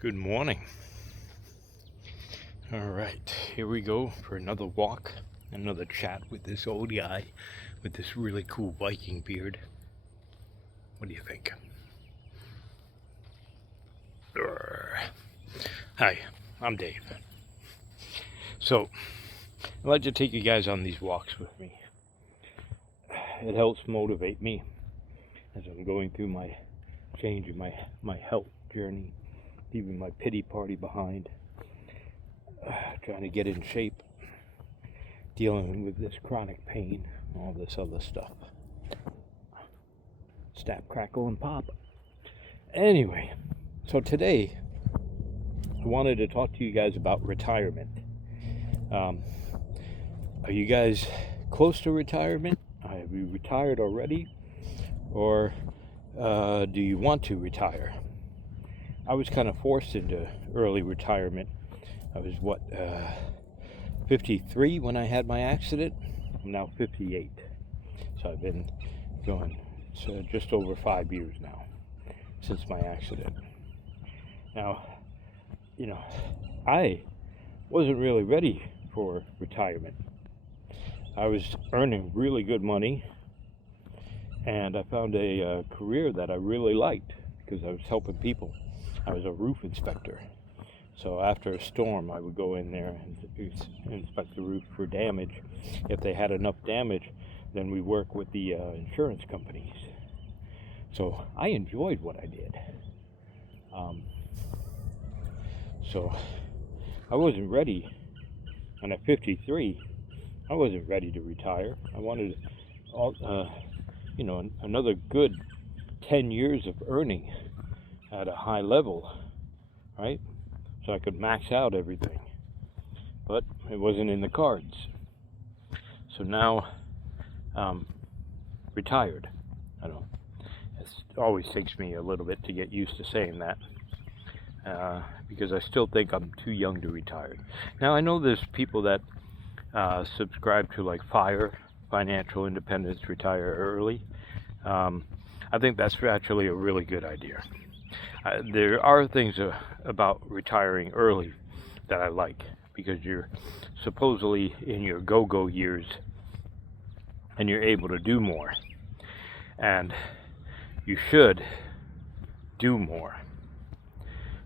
Good morning. All right, here we go for another walk, another chat with this old guy with this really cool Viking beard. What do you think? Hi, I'm Dave. So, I'd like to take you guys on these walks with me. It helps motivate me as I'm going through my change in my health journey, leaving my pity party behind, trying to get in shape, dealing with this chronic pain, all this other stuff. Snap, crackle, and pop. Anyway, so today I wanted to talk to you guys about retirement. Are you guys close to retirement? Have you retired already? Or do you want to retire? I was kind of forced into early retirement. I was 53 when I had my accident. I'm now 58. So I've been going just over 5 years now since my accident. Now, I wasn't really ready for retirement. I was earning really good money, and I found a career that I really liked because I was helping people. I was a roof inspector. So after a storm, I would go in there and inspect the roof for damage. If they had enough damage, then we work with the insurance companies. So I enjoyed what I did. So I wasn't ready. And at 53, I wasn't ready to retire. I wanted, another good 10 years of earning at a high level, right? So I could max out everything. But it wasn't in the cards. So now, retired. I don't know. It always takes me a little bit to get used to saying that. Because I still think I'm too young to retire. Now I know there's people that subscribe to like FIRE, Financial Independence, Retire Early. I think that's actually a really good idea. There are things about retiring early that I like because you're supposedly in your go-go years and you're able to do more. And you should do more.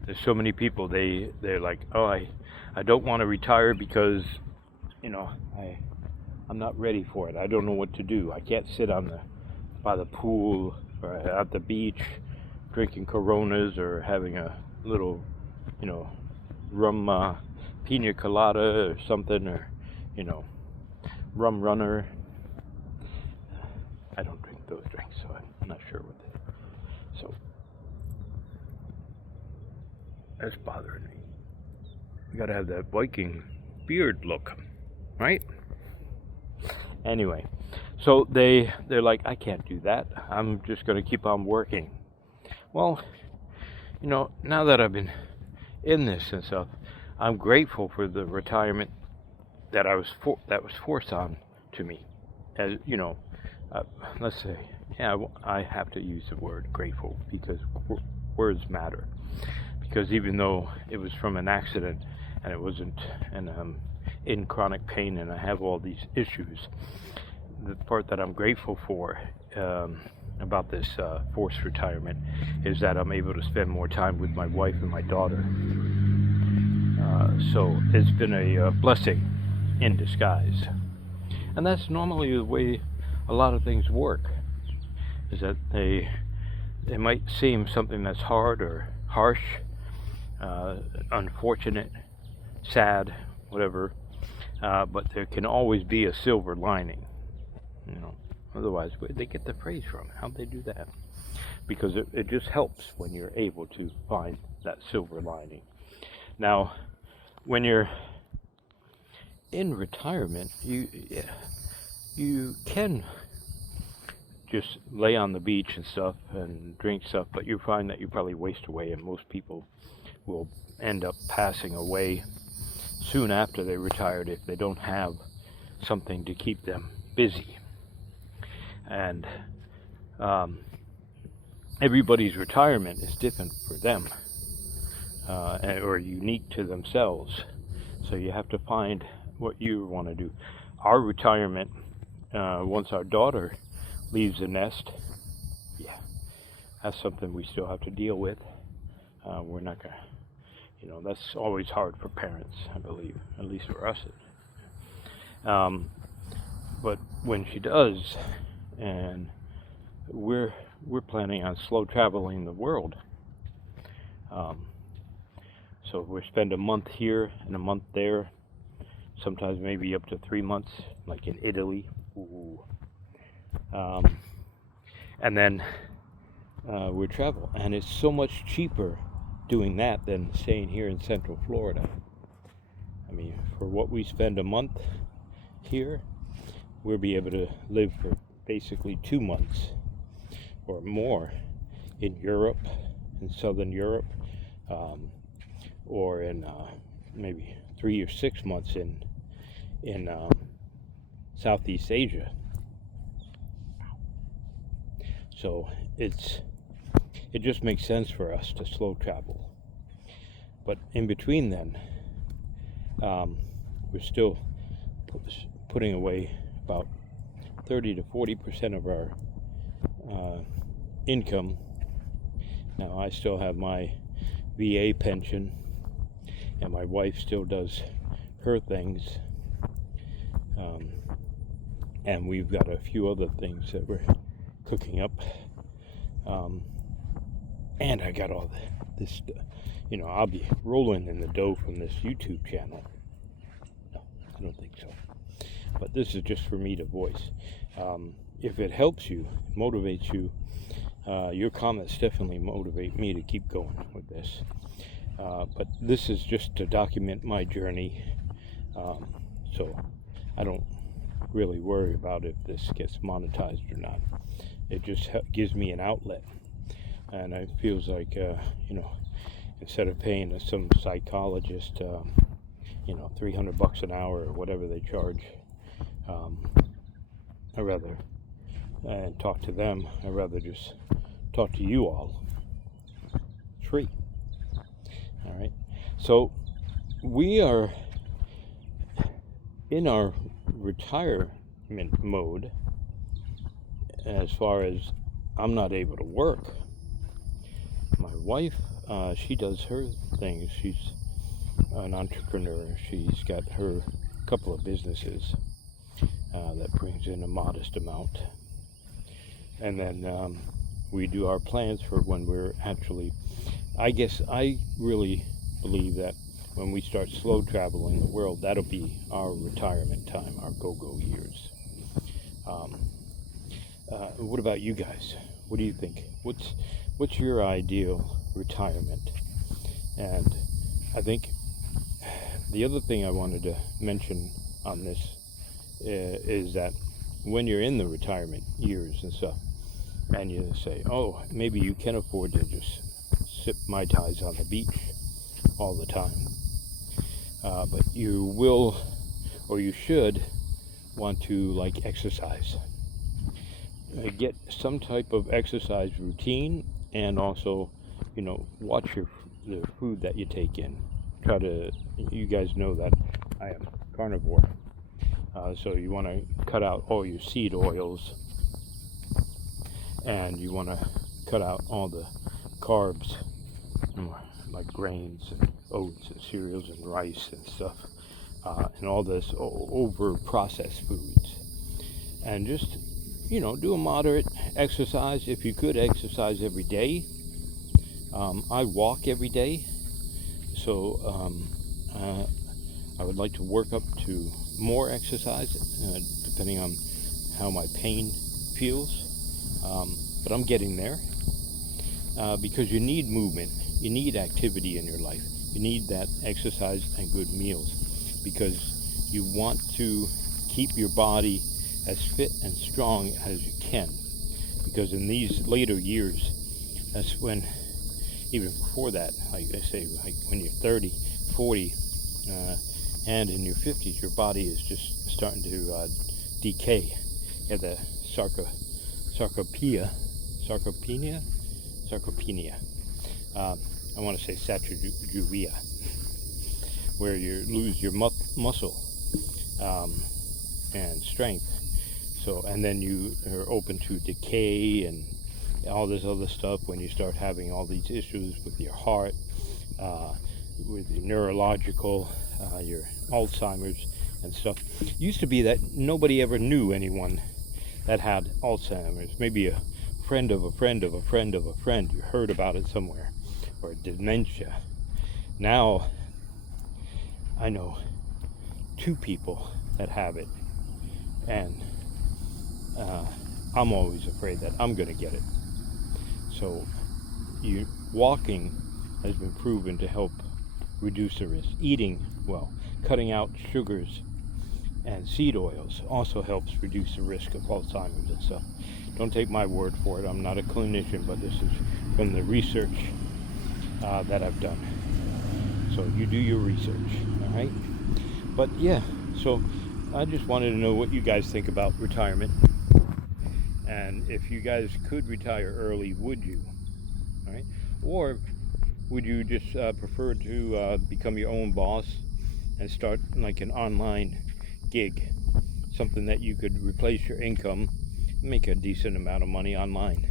There's so many people, they're like, oh, I don't want to retire because, I'm not ready for it. I don't know what to do. I can't sit by the pool or at the beach drinking Coronas or having a little, rum pina colada or something, or, rum runner. I don't drink those drinks, so I'm not sure what they are. So that's bothering me. You gotta have that Viking beard look, right? Anyway, so they're like, I can't do that. I'm just gonna keep on working. Well, now that I've been in this and stuff, I'm grateful for the retirement that was forced on to me. As let's say, I have to use the word grateful because words matter. Because even though it was from an accident and it wasn't, and I'm in chronic pain and I have all these issues, the part that I'm grateful for about this forced retirement is that I'm able to spend more time with my wife and my daughter. So it's been a blessing in disguise. And that's normally the way a lot of things work, is that they might seem something that's hard or harsh, unfortunate, sad, whatever, but there can always be a silver lining. Otherwise, where'd they get the praise from? How'd they do that? Because it just helps when you're able to find that silver lining. Now, when you're in retirement, you can just lay on the beach and stuff and drink stuff, but you find that you probably waste away, and most people will end up passing away soon after they retired if they don't have something to keep them busy. And everybody's retirement is different for them. or unique to themselves. So you have to find what you want to do. Our retirement, once our daughter leaves the nest, yeah, that's something we still have to deal with. We're not gonna, that's always hard for parents, I believe, at least for us. But when she does, and we're planning on slow traveling the world. So we spend a month here and a month there, sometimes maybe up to 3 months, like in Italy. Ooh. And then we travel, and it's so much cheaper doing that than staying here in Central Florida. I mean, for what we spend a month here, we'll be able to live for basically 2 months or more in Europe, in Southern Europe, or in maybe 3 or 6 months in Southeast Asia. So it just makes sense for us to slow travel. But in between then, we're still putting away about 30 to 40% of our income. Now I still have my VA pension, and my wife still does her things, and we've got a few other things that we're cooking up, and I got all this, I'll be rolling in the dough from this YouTube channel. No, I don't think so, but this is just for me to voice. If it helps you, motivates you, your comments definitely motivate me to keep going with this. But this is just to document my journey, so I don't really worry about if this gets monetized or not. It just gives me an outlet, and it feels like, instead of paying some psychologist, $300 an hour or whatever they charge, I'd rather and talk to them. I'd rather just talk to you all. It's free. All right. So we are in our retirement mode, as far as I'm not able to work. My wife, she does her things. She's an entrepreneur. She's got her couple of businesses that brings in a modest amount. And then we do our plans for when we're actually, I really believe that when we start slow traveling the world, that'll be our retirement time, our go-go years. What about you guys? What do you think? What's your ideal retirement? And I think the other thing I wanted to mention on this is that when you're in the retirement years and stuff, and you say, oh, maybe you can afford to just sip Mai Tais on the beach all the time, but you will, or you should, want to exercise. Get some type of exercise routine, and also, watch the food that you take in. You guys know that I am carnivore, so you want to cut out all your seed oils, and you want to cut out all the carbs, like grains and oats and cereals and rice and stuff, and all this over processed foods, and just do a moderate exercise. If you could exercise every day. I walk every day, so I would like to work up to more exercise, depending on how my pain feels. But I'm getting there, because you need movement, you need activity in your life, you need that exercise and good meals, because you want to keep your body as fit and strong as you can, because in these later years, that's when, even before that, like they say, like when you're 30, 40, and in your 50s, your body is just starting to decay. You have the sarcopenia, I want to say saturjuria, where you lose your muscle and strength. So, and then you are open to decay and all this other stuff when you start having all these issues with your heart, with your neurological, your Alzheimer's and stuff. It used to be that nobody ever knew anyone that had Alzheimer's. Maybe a friend of a friend of a friend of a friend. You heard about it somewhere. Or dementia. Now, I know 2 people that have it. And I'm always afraid that I'm going to get it. So, walking has been proven to help reduce the risk. Eating well, cutting out sugars and seed oils also helps reduce the risk of Alzheimer's and stuff. Don't take my word for it. I'm not a clinician, but this is from the research that I've done. So you do your research, all right? But yeah, so I just wanted to know what you guys think about retirement. And if you guys could retire early, would you? All right? Or would you just prefer to become your own boss and start like an online gig, something that you could replace your income, make a decent amount of money online?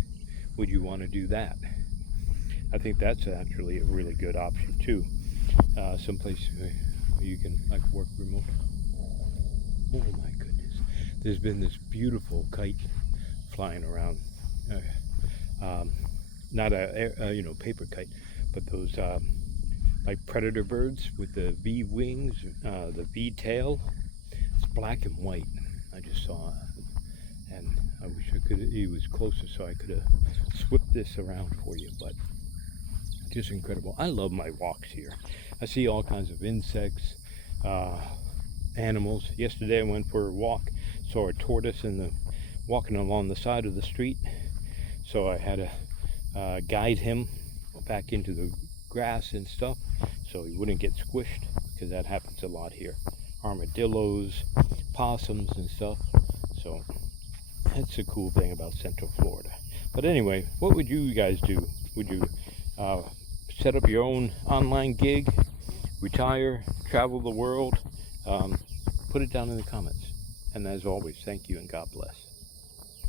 Would you want to do that? I think that's actually a really good option too. Someplace where you can like work remote. Oh my goodness, there's been this beautiful kite flying around. Not a paper kite, but those like predator birds with the V wings, the V tail. It's black and white. I just saw it, and I wish he was closer so I could have whipped this around for you, but just incredible. I love my walks here. I see all kinds of insects, animals. Yesterday I went for a walk, saw a tortoise walking along the side of the street, so I had to guide him back into the grass and stuff so he wouldn't get squished, because that happens a lot here. Armadillos, possums and stuff. So that's a cool thing about Central Florida. But anyway, what would you guys do? Would you set up your own online gig, retire, travel the world? Put it down in the comments. And as always, thank you and God bless.